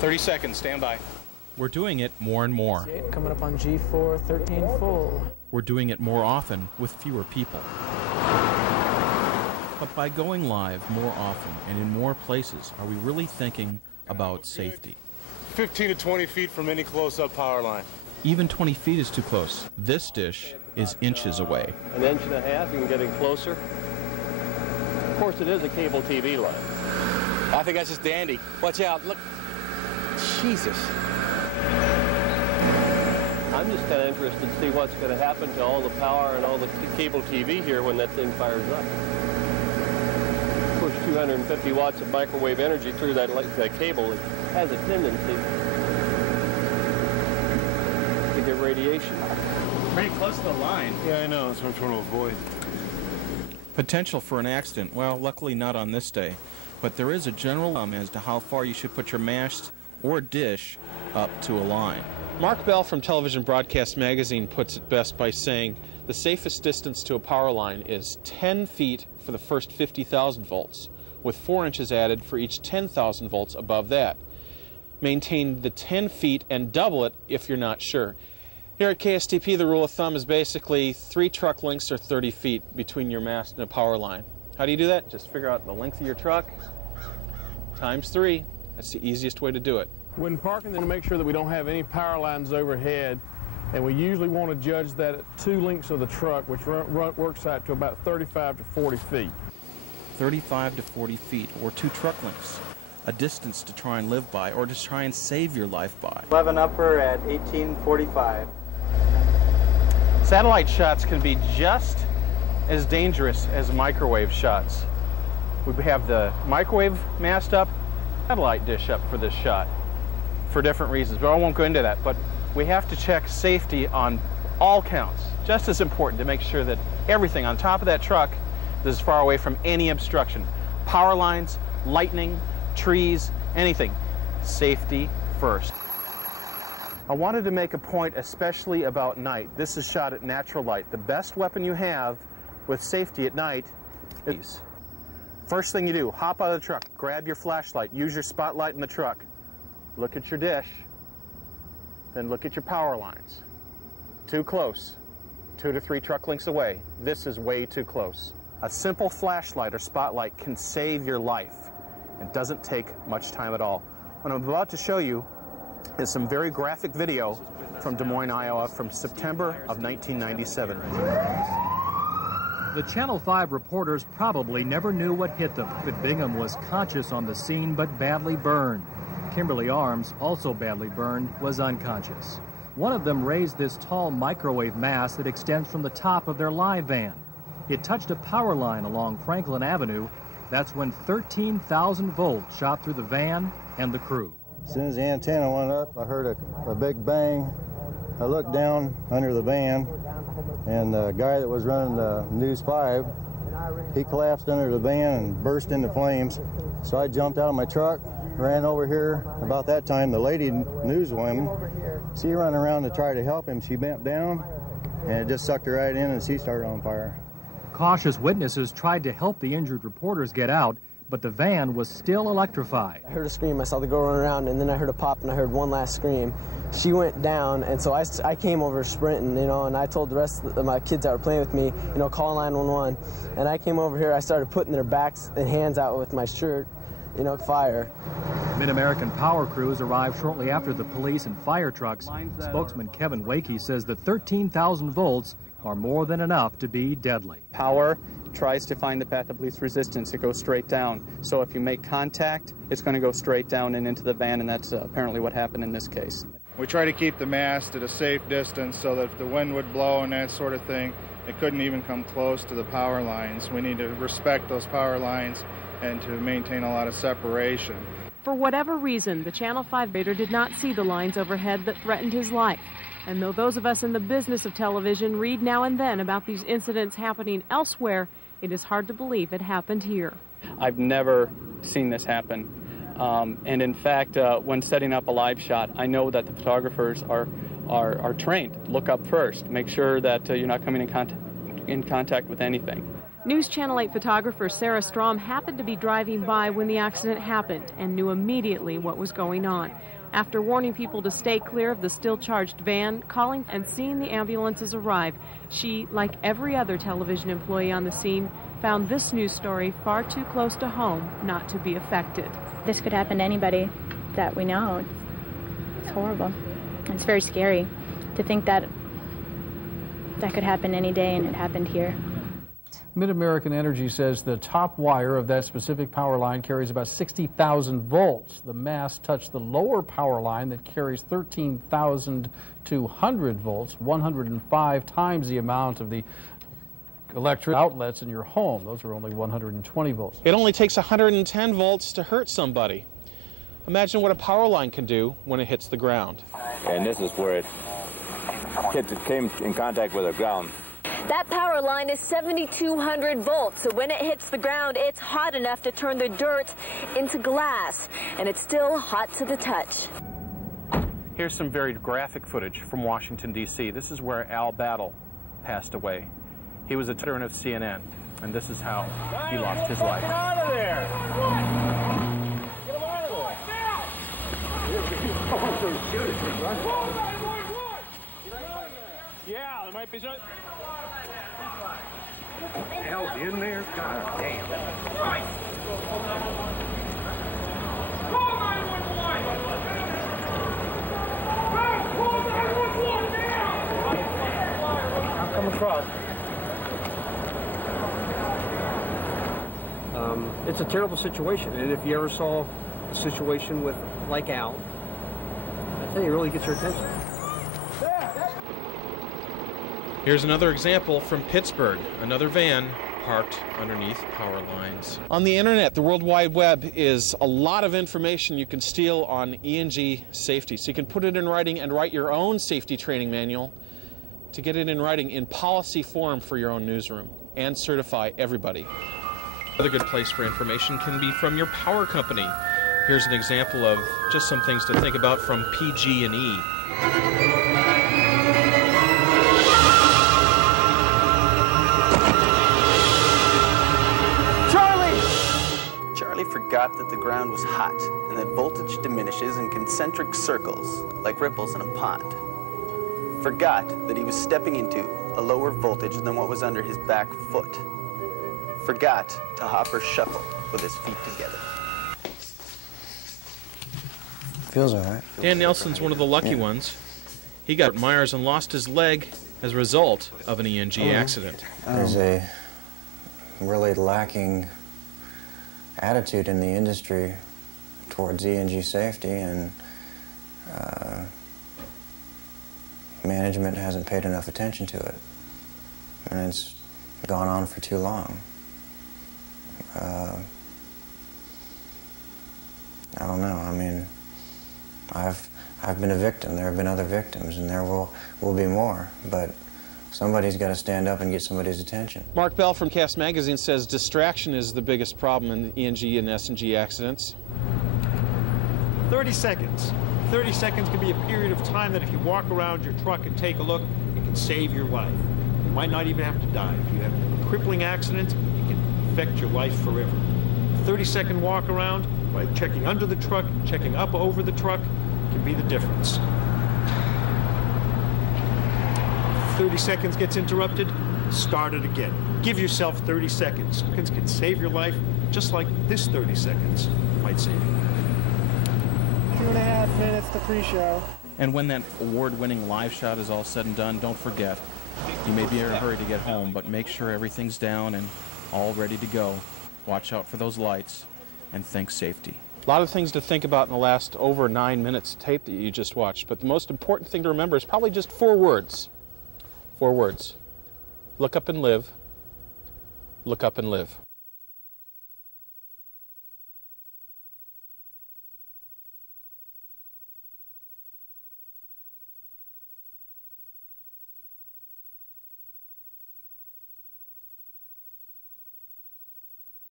30 seconds, stand by. We're doing it more and more. Coming up on G4, 13 full. We're doing it more often with fewer people. But by going live more often and in more places, are we really thinking about safety? 15 to 20 feet from any close-up power line. Even 20 feet is too close. This dish is inches away. An inch and a half, you can get in closer. Of course, it is a cable TV line. I think that's just dandy. Watch out, look. Jesus. I'm just kind of interested to see what's going to happen to all the power and all the cable TV here when that thing fires up. Push 250 watts of microwave energy through that cable. It has a tendency to get radiation. Pretty close to the line. Yeah, I know. That's what I'm trying to avoid. Potential for an accident. Well, luckily not on this day. But there is a general as to how far you should put your mast or dish up to a line. Mark Bell from Television Broadcast Magazine puts it best by saying the safest distance to a power line is 10 feet for the first 50,000 volts, with 4 inches added for each 10,000 volts above that. Maintain the 10 feet and double it if you're not sure. Here at KSTP, the rule of thumb is basically 3 truck lengths or 30 feet between your mast and a power line. How do you do that? Just figure out the length of your truck times 3. That's the easiest way to do it. When parking, then make sure that we don't have any power lines overhead, and we usually want to judge that at 2 lengths of the truck, which works out to about 35 to 40 feet. 35 to 40 feet, or 2 truck lengths, a distance to try and live by, or to try and save your life by. 11 upper at 1845. Satellite shots can be just as dangerous as microwave shots. We have the microwave mast up, satellite dish up for this shot for different reasons, but I won't go into that. But we have to check safety on all counts. Just as important to make sure that everything on top of that truck is as far away from any obstruction. Power lines, lightning, trees, anything. Safety first. I wanted to make a point especially about night. This is shot at natural light. The best weapon you have with safety at night is first thing you do, hop out of the truck, grab your flashlight, use your spotlight in the truck, look at your dish, then look at your power lines. Too close, 2 to 3 truck lengths away. This is way too close. A simple flashlight or spotlight can save your life. It doesn't take much time at all. What I'm about to show you is some very graphic video from Des Moines, Iowa from September of 1997. The Channel 5 reporters probably never knew what hit them, but Bingham was conscious on the scene but badly burned. Kimberly Arms, also badly burned, was unconscious. One of them raised this tall microwave mast that extends from the top of their live van. It touched a power line along Franklin Avenue. That's when 13,000 volts shot through the van and the crew. As soon as the antenna went up, I heard a big bang. I looked down under the van, and the guy that was running the News 5, he collapsed under the van and burst into flames. So I jumped out of my truck, ran over here. About that time, the lady newswoman, she ran around to try to help him. She bent down, and it just sucked her right in, and she started on fire. Cautious witnesses tried to help the injured reporters get out, but the van was still electrified. I heard a scream. I saw the girl run around, and then I heard a pop, and I heard one last scream. She went down, and so I came over sprinting, and I told the rest of my kids that were playing with me, call 911. And I came over here. I started putting their backs and hands out with my shirt, fire. Mid-American power crews arrived shortly after the police and fire trucks. Spokesman Kevin Wakey says that 13,000 volts are more than enough to be deadly. Power tries to find the path of least resistance. It goes straight down. So if you make contact, it's going to go straight down and into the van, and that's apparently what happened in this case. We try to keep the mast at a safe distance so that if the wind would blow and that sort of thing, it couldn't even come close to the power lines. We need to respect those power lines and to maintain a lot of separation. For whatever reason, the Channel 5 operator did not see the lines overhead that threatened his life. And though those of us in the business of television read now and then about these incidents happening elsewhere, it is hard to believe it happened here. I've never seen this happen. And in fact, when setting up a live shot, I know that the photographers are trained. Look up first. Make sure that you're not coming in contact with anything. News Channel 8 photographer Sarah Strom happened to be driving by when the accident happened and knew immediately what was going on. After warning people to stay clear of the still-charged van, calling and seeing the ambulances arrive, she, like every other television employee on the scene, found this news story far too close to home not to be affected. This could happen to anybody that we know. It's horrible. It's very scary to think that that could happen any day, and it happened here. Mid-American Energy says the top wire of that specific power line carries about 60,000 volts. The mast touched the lower power line that carries 13,200 volts, 105 times the amount of the electric outlets in your home. Those are only 120 volts. It only takes 110 volts to hurt somebody. Imagine what a power line can do when it hits the ground. And this is where it came in contact with the ground. That power line is 7,200 volts, so when it hits the ground, it's hot enough to turn the dirt into glass, and it's still hot to the touch. Here's some very graphic footage from Washington, D.C. This is where Al Battle passed away. He was a veteran of CNN, and this is how he lost his life. Get out of there! Get him out of there! Yeah, there might be some... What the hell's in there? God damn. I'll come across. It's a terrible situation, and if you ever saw a situation with, like Al, I think it really gets your attention. Here's another example from Pittsburgh, another van parked underneath power lines. On the internet, the World Wide Web, is a lot of information you can steal on E&G safety. So you can put it in writing and write your own safety training manual to get it in writing in policy form for your own newsroom and certify everybody. Another good place for information can be from your power company. Here's an example of just some things to think about from PG&E. Charlie forgot that the ground was hot and that voltage diminishes in concentric circles like ripples in a pond. Forgot that he was stepping into a lower voltage than what was under his back foot. Forgot to hop or shuffle with his feet together. Feels all right. Dan Nelson's one of the lucky ones. He got Myers and lost his leg as a result of an E&G accident. There's a really lacking attitude in the industry towards E&G safety, and management hasn't paid enough attention to it, and it's gone on for too long. I don't know. I mean, I've been a victim. There have been other victims, and there will be more. But somebody's got to stand up and get somebody's attention. Mark Bell from Cast Magazine says distraction is the biggest problem in E&G and S&G accidents. 30 seconds. 30 seconds can be a period of time that if you walk around your truck and take a look, it can save your life. You might not even have to die. If you have a crippling accident, it can affect your life forever. A 30-second walk around by checking under the truck, checking up over the truck, can be the difference. 30 seconds gets interrupted, start it again. Give yourself 30 seconds. Seconds can save your life, just like this 30 seconds might save you. 2.5 minutes to pre-show. And when that award-winning live shot is all said and done, don't forget, you may be in a hurry to get home, but make sure everything's down and all ready to go. Watch out for those lights, and think safety. A lot of things to think about in the last over 9 minutes tape that you just watched, but the most important thing to remember is probably just 4 words. 4 words. Look up and live. Look up and live.